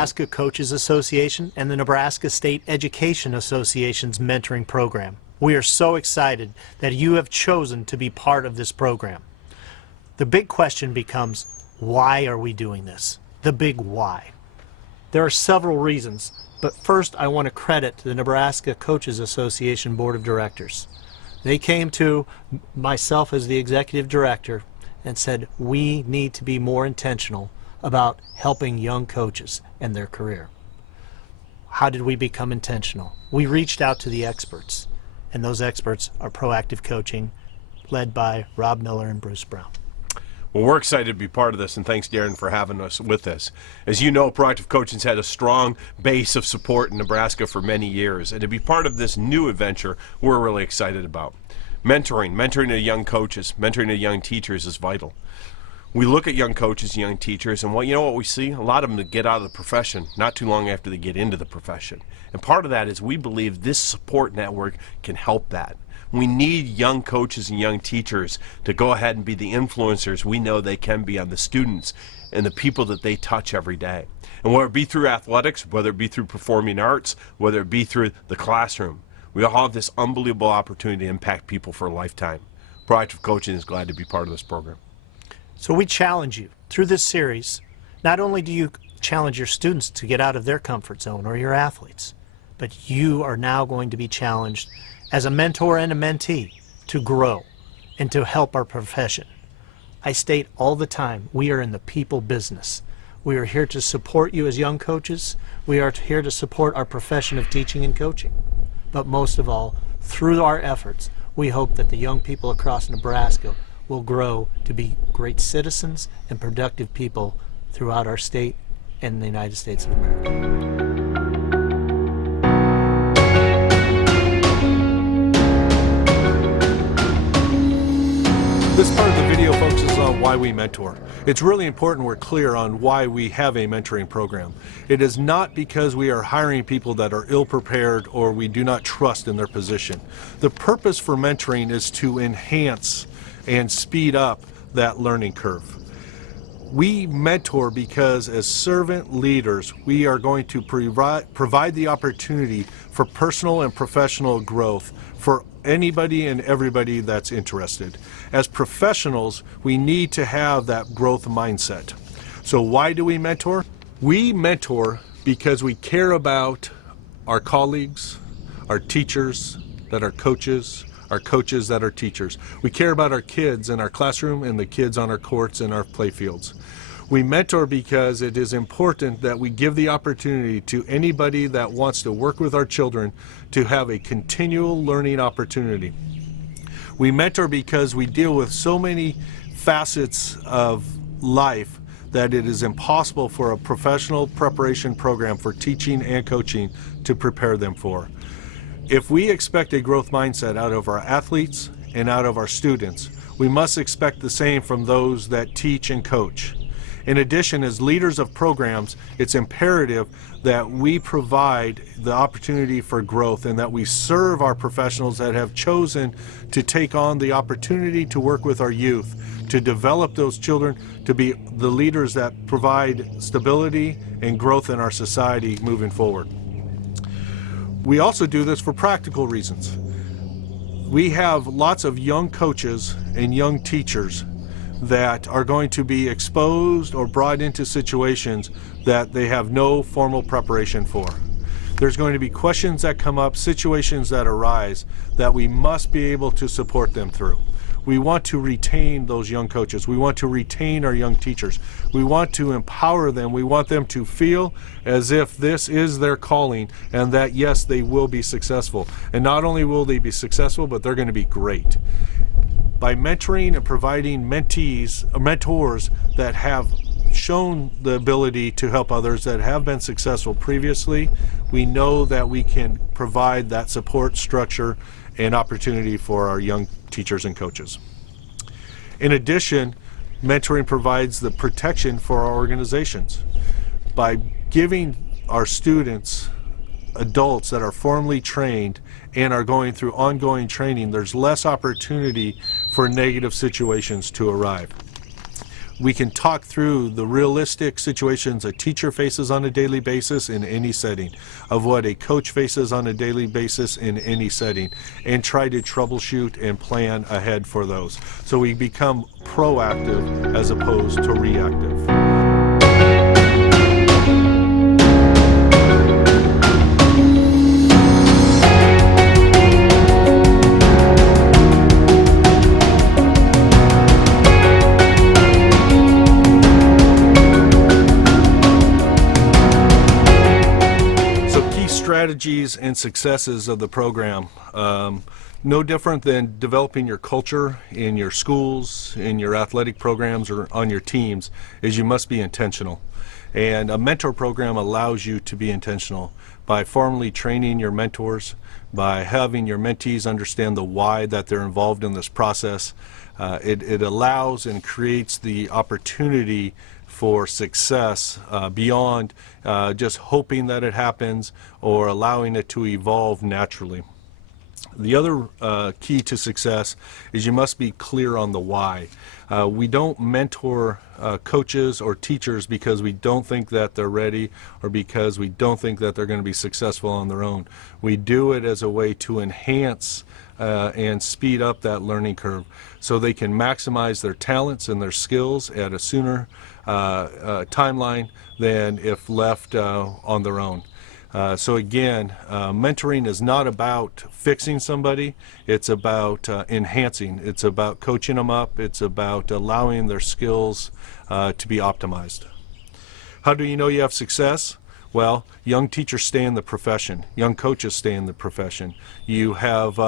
Nebraska Coaches Association and the Nebraska State Education Association's mentoring program. We are so excited that you have chosen to be part of this program. The big question becomes, why are we doing this? The big why. There are several reasons, but first I want to credit the Nebraska Coaches Association Board of Directors. They came to myself as the executive director and said, we need to be more intentional about helping young coaches and their career. How did we become intentional? We reached out to the experts, and those experts are Proactive Coaching, led by Rob Miller and Bruce Brown. Well, we're excited to be part of this, and thanks, Darren, for having us with us. As you know, Proactive Coaching's had a strong base of support in Nebraska for many years, and to be part of this new adventure, we're really excited about. Mentoring to young coaches, mentoring to young teachers is vital. We look at young coaches and young teachers, and what we see? A lot of them get out of the profession not too long after they get into the profession. And part of that is we believe this support network can help that. We need young coaches and young teachers to go ahead and be the influencers we know they can be on the students and the people that they touch every day. And whether it be through athletics, whether it be through performing arts, whether it be through the classroom, we all have this unbelievable opportunity to impact people for a lifetime. Proactive Coaching is glad to be part of this program. So we challenge you through this series. Not only do you challenge your students to get out of their comfort zone or your athletes, but you are now going to be challenged as a mentor and a mentee to grow and to help our profession. I state all the time, we are in the people business. We are here to support you as young coaches. We are here to support our profession of teaching and coaching. But most of all, through our efforts, we hope that the young people across Nebraska will grow to be great citizens and productive people throughout our state and the United States of America. This part of the video focuses on why we mentor. It's really important we're clear on why we have a mentoring program. It is not because we are hiring people that are ill-prepared or we do not trust in their position. The purpose for mentoring is to enhance and speed up that learning curve. We mentor because as servant leaders, we are going to provide the opportunity for personal and professional growth for anybody and everybody that's interested. As professionals, we need to have that growth mindset. So why do we mentor? We mentor because we care about our colleagues, our teachers that are coaches, our coaches that are teachers. We care about our kids in our classroom and the kids on our courts and our play fields. We mentor because it is important that we give the opportunity to anybody that wants to work with our children to have a continual learning opportunity. We mentor because we deal with so many facets of life that it is impossible for a professional preparation program for teaching and coaching to prepare them for. If we expect a growth mindset out of our athletes and out of our students, we must expect the same from those that teach and coach. In addition, as leaders of programs, it's imperative that we provide the opportunity for growth and that we serve our professionals that have chosen to take on the opportunity to work with our youth, to develop those children to be the leaders that provide stability and growth in our society moving forward. We also do this for practical reasons. We have lots of young coaches and young teachers that are going to be exposed or brought into situations that they have no formal preparation for. There's going to be questions that come up, situations that arise that we must be able to support them through. We want to retain those young coaches. We want to retain our young teachers. We want to empower them. We want them to feel as if this is their calling and that, yes, they will be successful. And not only will they be successful, but they're going to be great. By mentoring and providing mentors that have shown the ability to help others, that have been successful previously, we know that we can provide that support structure and opportunity for our young teachers and coaches. In addition, mentoring provides the protection for our organizations. By giving our students adults that are formally trained and are going through ongoing training, there's less opportunity for negative situations to arrive. We can talk through the realistic situations a teacher faces on a daily basis in any setting, of what a coach faces on a daily basis in any setting, and try to troubleshoot and plan ahead for those. So we become proactive as opposed to reactive. Strategies and successes of the program. No different than developing your culture in your schools, in your athletic programs, or on your teams, is you must be intentional. And a mentor program allows you to be intentional by formally training your mentors, by having your mentees understand the why that they're involved in this process. It allows and creates the opportunity for success beyond just hoping that it happens or allowing it to evolve naturally. The other key to success is you must be clear on the why. We don't mentor coaches or teachers because we don't think that they're ready or because we don't think that they're going to be successful on their own. We do it as a way to enhance and speed up that learning curve so they can maximize their talents and their skills at a sooner timeline than if left on their own. So again, mentoring is not about fixing somebody, it's about enhancing, it's about coaching them up, it's about allowing their skills to be optimized. How do you know you have success? Well, young teachers stay in the profession. Young coaches stay in the profession. You have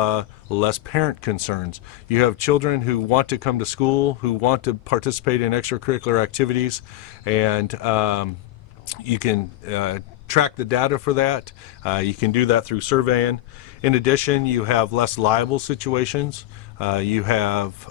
less parent concerns. You have children who want to come to school, who want to participate in extracurricular activities, and you can track the data for that. You can do that through surveying. In addition, you have less liable situations. You have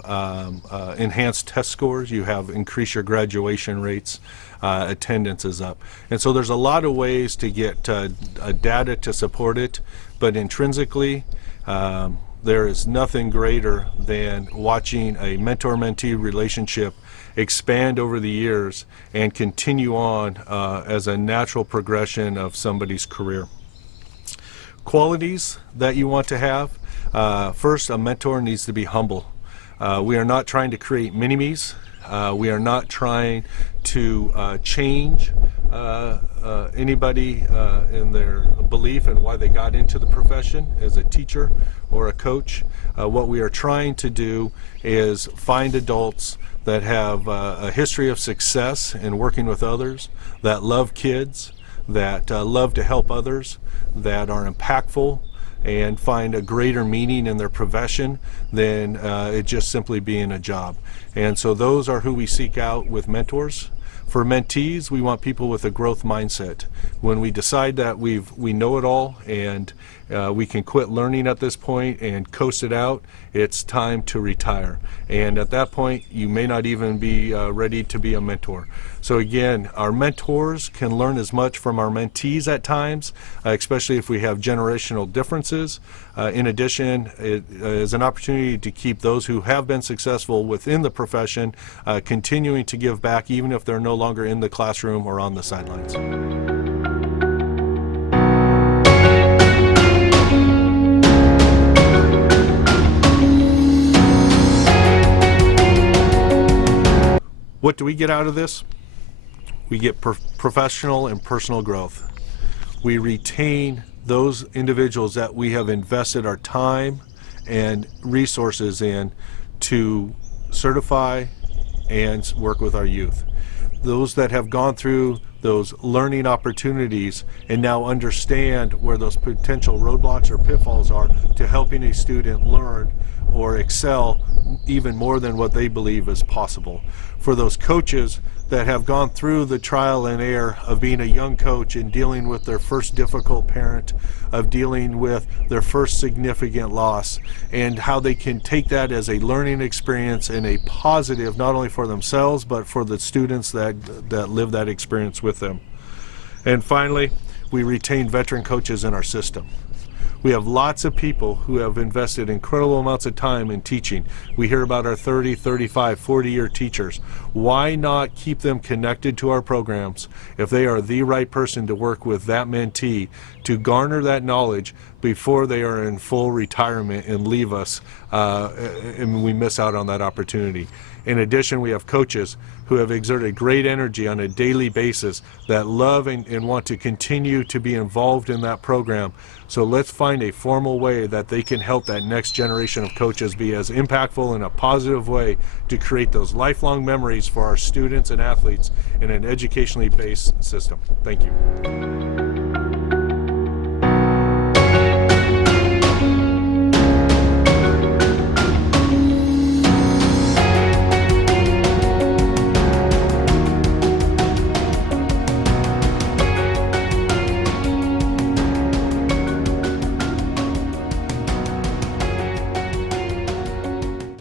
enhanced test scores. You have increased your graduation rates. Attendance is up. And so there's a lot of ways to get data to support it, but intrinsically, there is nothing greater than watching a mentor-mentee relationship expand over the years and continue on as a natural progression of somebody's career. Qualities that you want to have. First, a mentor needs to be humble. We are not trying to create mini-me's. We are not trying to change anybody in their belief and why they got into the profession as a teacher or a coach. What we are trying to do is find adults that have a history of success in working with others, that love kids, that love to help others, that are impactful, and find a greater meaning in their profession than it just simply being a job. And so those are who we seek out with mentors. For mentees, we want people with a growth mindset. When we decide that we know it all and we can quit learning at this point and coast it out, it's time to retire. And at that point, you may not even be ready to be a mentor. So again, our mentors can learn as much from our mentees at times, especially if we have generational differences. In addition, it is an opportunity to keep those who have been successful within the profession continuing to give back even if they're no longer in the classroom or on the sidelines. What do we get out of this? We get professional and personal growth. We retain those individuals that we have invested our time and resources in to certify and work with our youth. Those that have gone through those learning opportunities and now understand where those potential roadblocks or pitfalls are to helping a student learn or excel even more than what they believe is possible. For those coaches that have gone through the trial and error of being a young coach and dealing with their first difficult parent, of dealing with their first significant loss, and how they can take that as a learning experience and a positive not only for themselves but for the students that live that experience with them. And finally, we retain veteran coaches in our system. We have lots of people who have invested incredible amounts of time in teaching. We hear about our 30, 35, 40-year teachers. Why not keep them connected to our programs if they are the right person to work with that mentee to garner that knowledge before they are in full retirement and leave us and we miss out on that opportunity. In addition, we have coaches who have exerted great energy on a daily basis that love and want to continue to be involved in that program. So let's find a formal way that they can help that next generation of coaches be as impactful in a positive way to create those lifelong memories for our students and athletes in an educationally based system. Thank you.